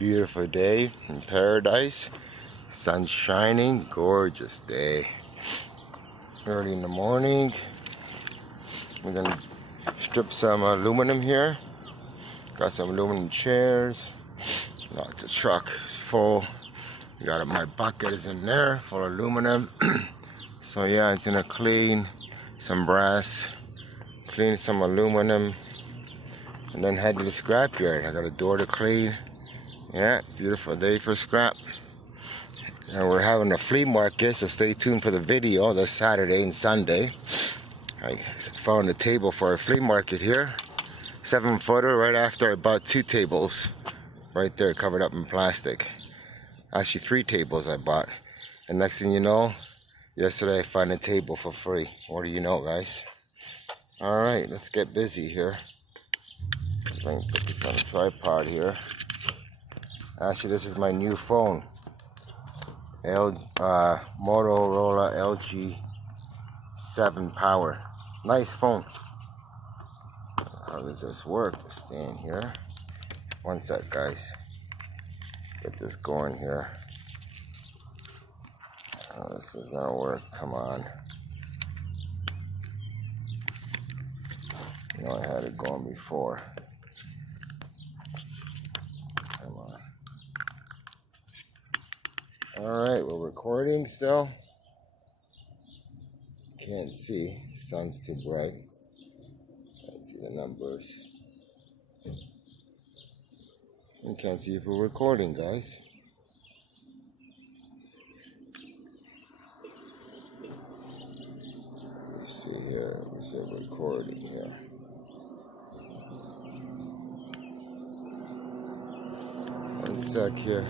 Beautiful day in paradise. Sun shining, gorgeous day. Early in the morning. We're gonna strip some aluminum here. Got some aluminum chairs. Lots of truck is full. Got my bucket is in there full of aluminum. So yeah, it's gonna clean some brass, clean some aluminum, and then head to the scrapyard. I got a door to clean. Yeah, beautiful day for scrap. And we're having a flea market, so stay tuned for the video this Saturday and Sunday. I found a table for a flea market here. 7-footer right after I bought 2 tables. Right there, covered up in plastic. Actually 3 tables I bought. And next thing you know, yesterday I found a table for free. What do you know, guys? Alright, let's get busy here. Let me put this on the tripod here. Actually, this is my new phone. Motorola LG 7 Power. Nice phone. How does this work? Stay in here. One sec, guys. Get this going here. Oh, this is gonna work. Come on. You know I had it going before. Come on. Alright, we're recording still. Can't see. Sun's too bright. Can't see the numbers. You can't see if we're recording, guys. Let's see here. We said recording here. One sec here.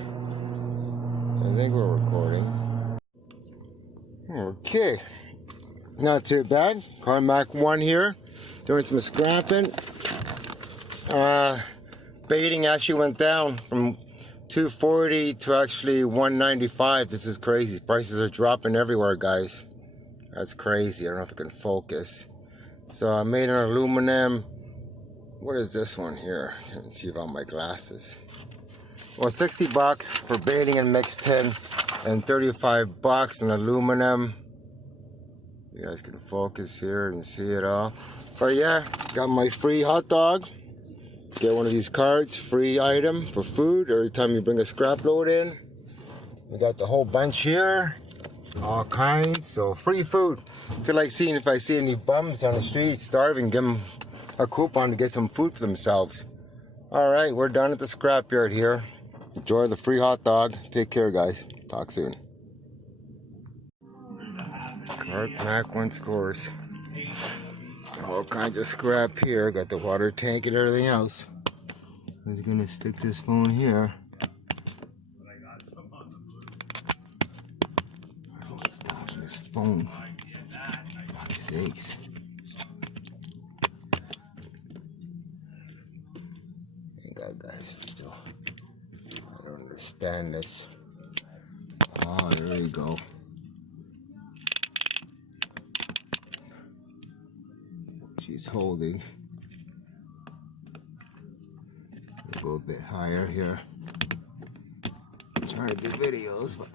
I think we're recording. Okay. Not too bad. Carmack 1 here. Doing some scrapping. Baiting actually went down from 240 to actually 195. This is crazy. Prices are dropping everywhere, guys. That's crazy. I don't know if I can focus. So I made an aluminum. What is this one here? I can't see without my glasses. Well, 60 bucks for baiting and mixed tin, and 35 bucks in aluminum. You guys can focus here and see it all. But yeah, got my free hot dog. Get one of these cards, free item for food every time you bring a scrap load in. We got the whole bunch here, all kinds, so free food. Feel like seeing if I see any bums on the street starving, give them a coupon to get some food for themselves. All right, we're done at the scrapyard here. Enjoy the free hot dog. Take care, guys. Talk soon. Carmack 1 scores. All kinds of scrap here. Got the water tank and everything else. I'm just gonna stick this phone here. Oh, it's stopping this phone. Fuck's sakes. Thank God, guys. Still, I don't understand this. Oh, there you go. She's holding. We'll go a bit higher here. I'm trying to do videos, but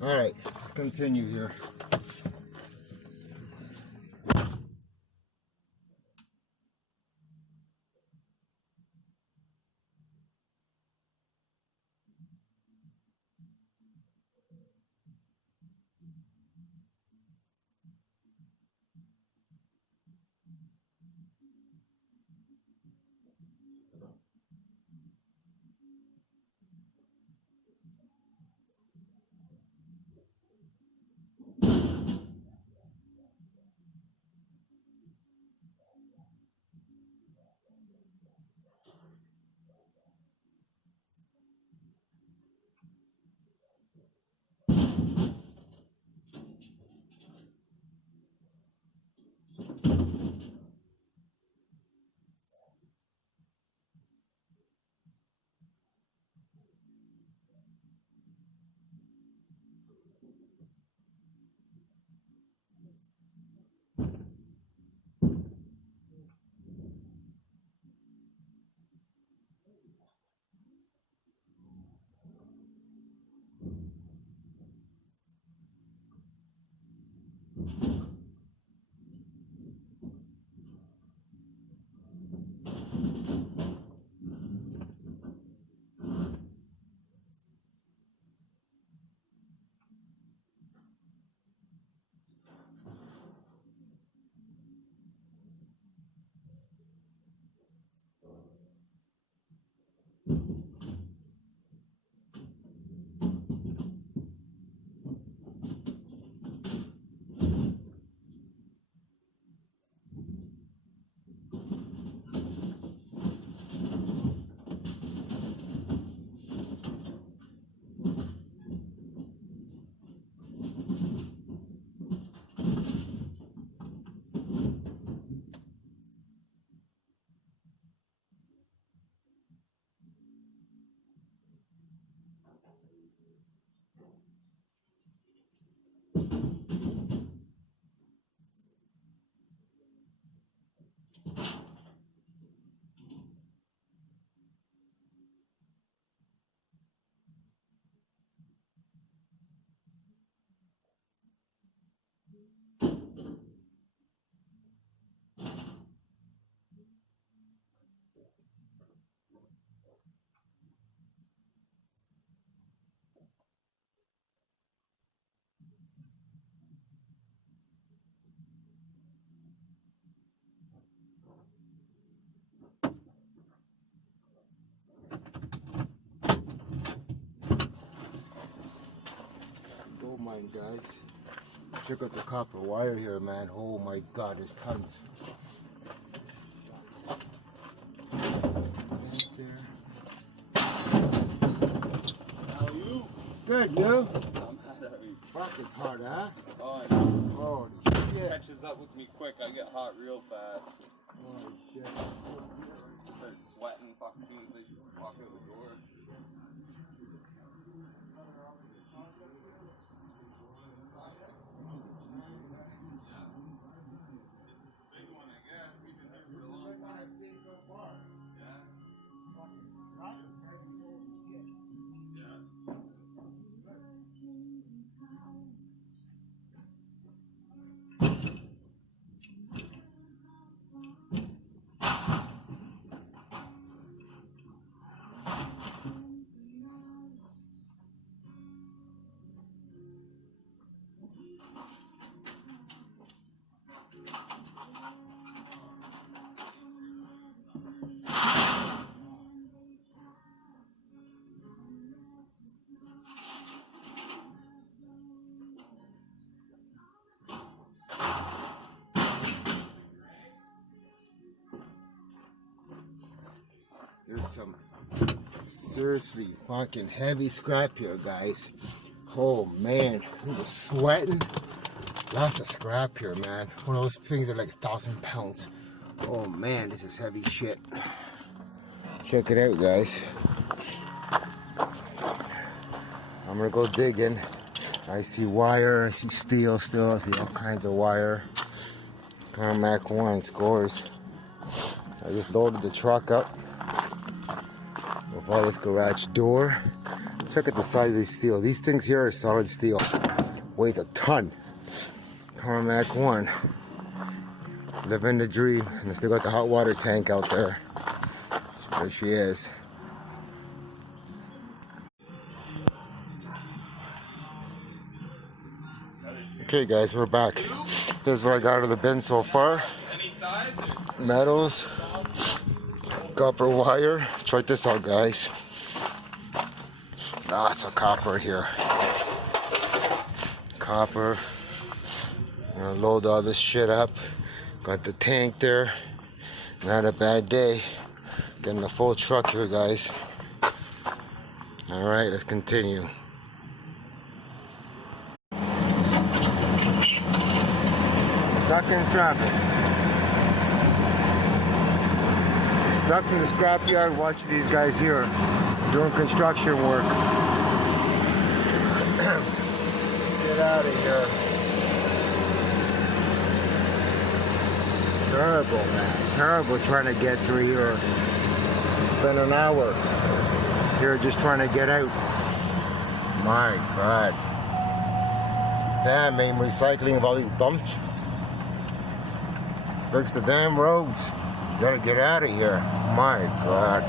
all right, let's continue here. mine, guys. Check out the copper wire here, man. Oh my God, there's tons. Right there. How are you? Good, you? I'm mad at you. Fuck, it's hard, huh? Oh, I know. Oh, It shit. catches up with me quick. I get hot real fast. Oh, shit. Start sweating fuck as soon as I walk out the door. There's some seriously fucking heavy scrap here, guys. Oh man, I'm just sweating. Lots of scrap here, man. One of those things are like 1,000 pounds. Oh man, this is heavy shit. Check it out, guys. I'm gonna go digging. I see wire, I see steel still, I see all kinds of wire. Carmack 1 scores. I just loaded the truck up with all this garage door. Check out the size of these steel. These things here are solid steel. Weighs a ton. Carmack 1. Living the dream. And I still got the hot water tank out there. There she is. Okay guys, we're back. Here's what I got out of the bin so far. Metals, copper wire. Check this out, guys. Lots of copper here. Copper. I'm gonna load all this shit up. Got the tank there. Not a bad day. Getting a full truck here, guys. Alright, let's continue. Stuck in traffic. Stuck in the scrapyard watching these guys here doing construction work. Get out of here. Terrible, man. Terrible trying to get through here. Spend an hour here just trying to get out. My God. Damn, man, recycling of all these bumps. Breaks the damn roads. Gotta get out of here. My God.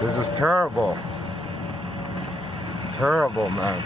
This is terrible. Terrible, man.